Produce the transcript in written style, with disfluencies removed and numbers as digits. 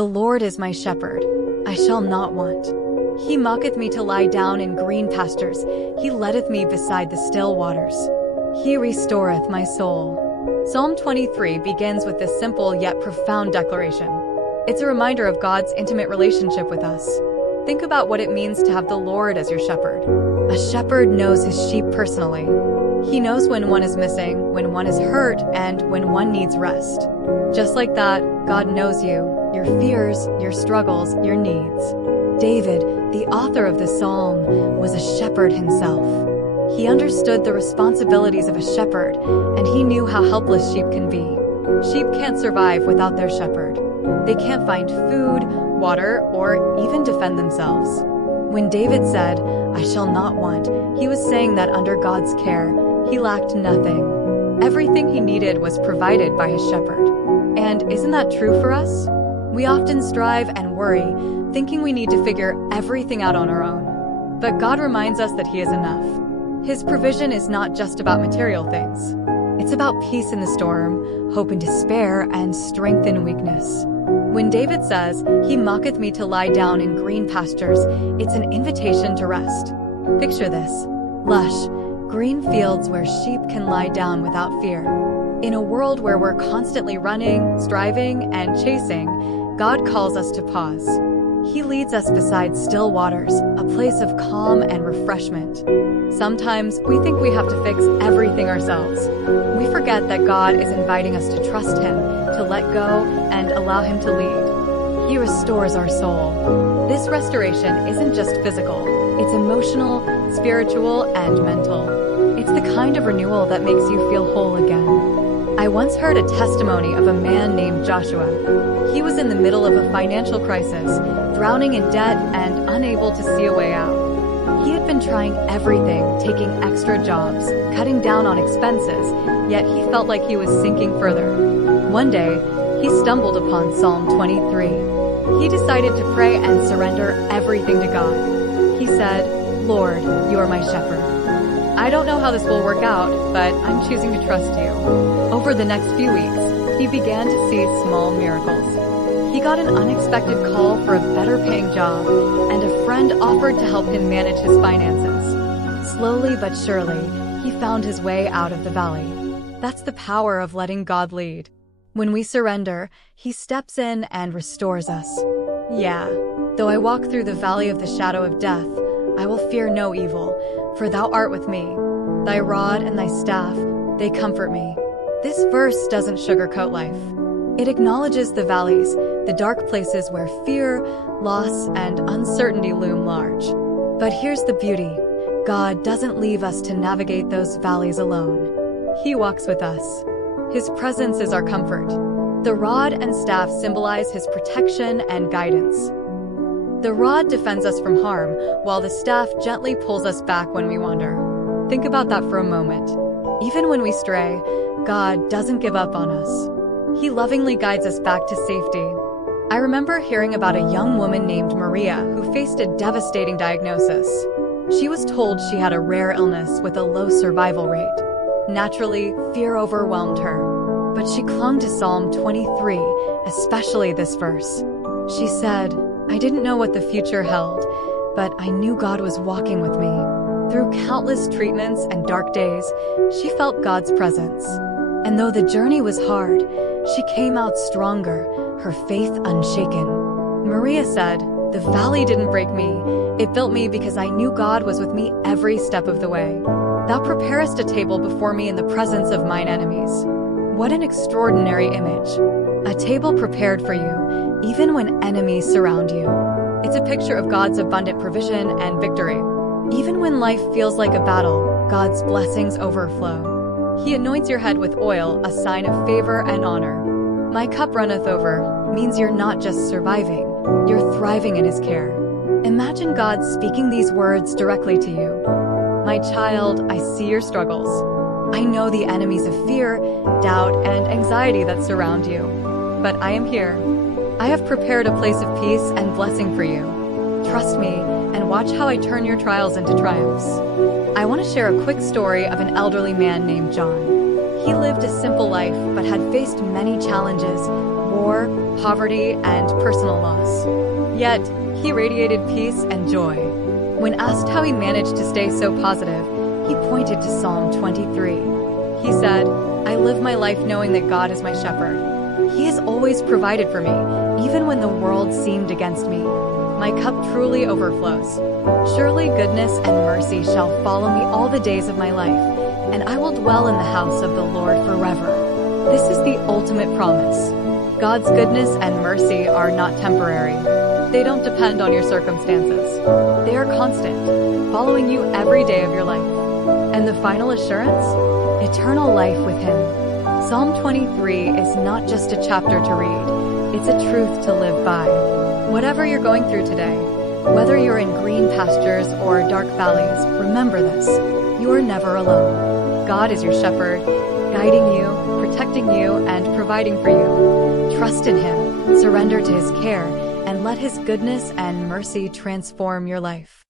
The Lord is my shepherd, I shall not want. He maketh me to lie down in green pastures. He leadeth me beside the still waters. He restoreth my soul. Psalm 23 begins with this simple yet profound declaration. It's a reminder of God's intimate relationship with us. Think about what it means to have the Lord as your shepherd. A shepherd knows his sheep personally. He knows when one is missing, when one is hurt, and when one needs rest. Just like that, God knows you, your fears, your struggles, your needs. David, the author of this psalm, was a shepherd himself. He understood the responsibilities of a shepherd, and he knew how helpless sheep can be. Sheep can't survive without their shepherd. They can't find food, water, or even defend themselves. When David said, "I shall not want," he was saying that under God's care, he lacked nothing. Everything he needed was provided by his shepherd. And isn't that true for us? We often strive and worry, thinking we need to figure everything out on our own. But God reminds us that He is enough. His provision is not just about material things. It's about peace in the storm, hope in despair, and strength in weakness. When David says, "He maketh me to lie down in green pastures," it's an invitation to rest. Picture this: lush, green fields where sheep can lie down without fear. In a world where we're constantly running, striving, and chasing, God calls us to pause. He leads us beside still waters, a place of calm and refreshment. Sometimes we think we have to fix everything ourselves. We forget that God is inviting us to trust Him, to let go, and allow Him to lead. He restores our soul. This restoration isn't just physical, it's emotional, spiritual, and mental. It's the kind of renewal that makes you feel whole again. I once heard a testimony of a man named Joshua. He was in the middle of a financial crisis, drowning in debt and unable to see a way out. He had been trying everything, taking extra jobs, cutting down on expenses, yet he felt like he was sinking further. One day, he stumbled upon Psalm 23. He decided to pray and surrender everything to God. He said, "Lord, you are my shepherd. I don't know how this will work out, but I'm choosing to trust you." Over the next few weeks, he began to see small miracles. He got an unexpected call for a better-paying job, and a friend offered to help him manage his finances. Slowly but surely, he found his way out of the valley. That's the power of letting God lead. When we surrender, He steps in and restores us. Yeah, though I walk through the valley of the shadow of death, I will fear no evil, for Thou art with me. Thy rod and Thy staff, they comfort me. This verse doesn't sugarcoat life. It acknowledges the valleys, the dark places where fear, loss, and uncertainty loom large. But here's the beauty: God doesn't leave us to navigate those valleys alone. He walks with us. His presence is our comfort. The rod and staff symbolize His protection and guidance. The rod defends us from harm, while the staff gently pulls us back when we wander. Think about that for a moment. Even when we stray, God doesn't give up on us. He lovingly guides us back to safety. I remember hearing about a young woman named Maria who faced a devastating diagnosis. She was told she had a rare illness with a low survival rate. Naturally, fear overwhelmed her, but she clung to Psalm 23, especially this verse. She said, "I didn't know what the future held, but I knew God was walking with me." Through countless treatments and dark days, she felt God's presence. And though the journey was hard, she came out stronger, her faith unshaken. Maria said, "The valley didn't break me. It built me because I knew God was with me every step of the way. Thou preparest a table before me in the presence of mine enemies." What an extraordinary image. A table prepared for you, even when enemies surround you. It's a picture of God's abundant provision and victory. Even when life feels like a battle, God's blessings overflow. He anoints your head with oil, a sign of favor and honor. "My cup runneth over" means you're not just surviving, you're thriving in His care. Imagine God speaking these words directly to you. "My child, I see your struggles. I know the enemies of fear, doubt, and anxiety that surround you. But I am here. I have prepared a place of peace and blessing for you. Trust me and watch how I turn your trials into triumphs." I want to share a quick story of an elderly man named John. He lived a simple life but had faced many challenges, war, poverty, and personal loss. Yet, he radiated peace and joy. When asked how he managed to stay so positive, he pointed to Psalm 23. He said, "I live my life knowing that God is my shepherd. He has always provided for me, even when the world seemed against me. My cup truly overflows. Surely goodness and mercy shall follow me all the days of my life, and I will dwell in the house of the Lord forever." This is the ultimate promise. God's goodness and mercy are not temporary. They don't depend on your circumstances. They are constant, following you every day of your life. And the final assurance? Eternal life with Him. Psalm 23 is not just a chapter to read. It's a truth to live by. Whatever you're going through today, whether you're in green pastures or dark valleys, remember this: you are never alone. God is your shepherd, guiding you, protecting you, and providing for you. Trust in Him, surrender to His care, and let His goodness and mercy transform your life.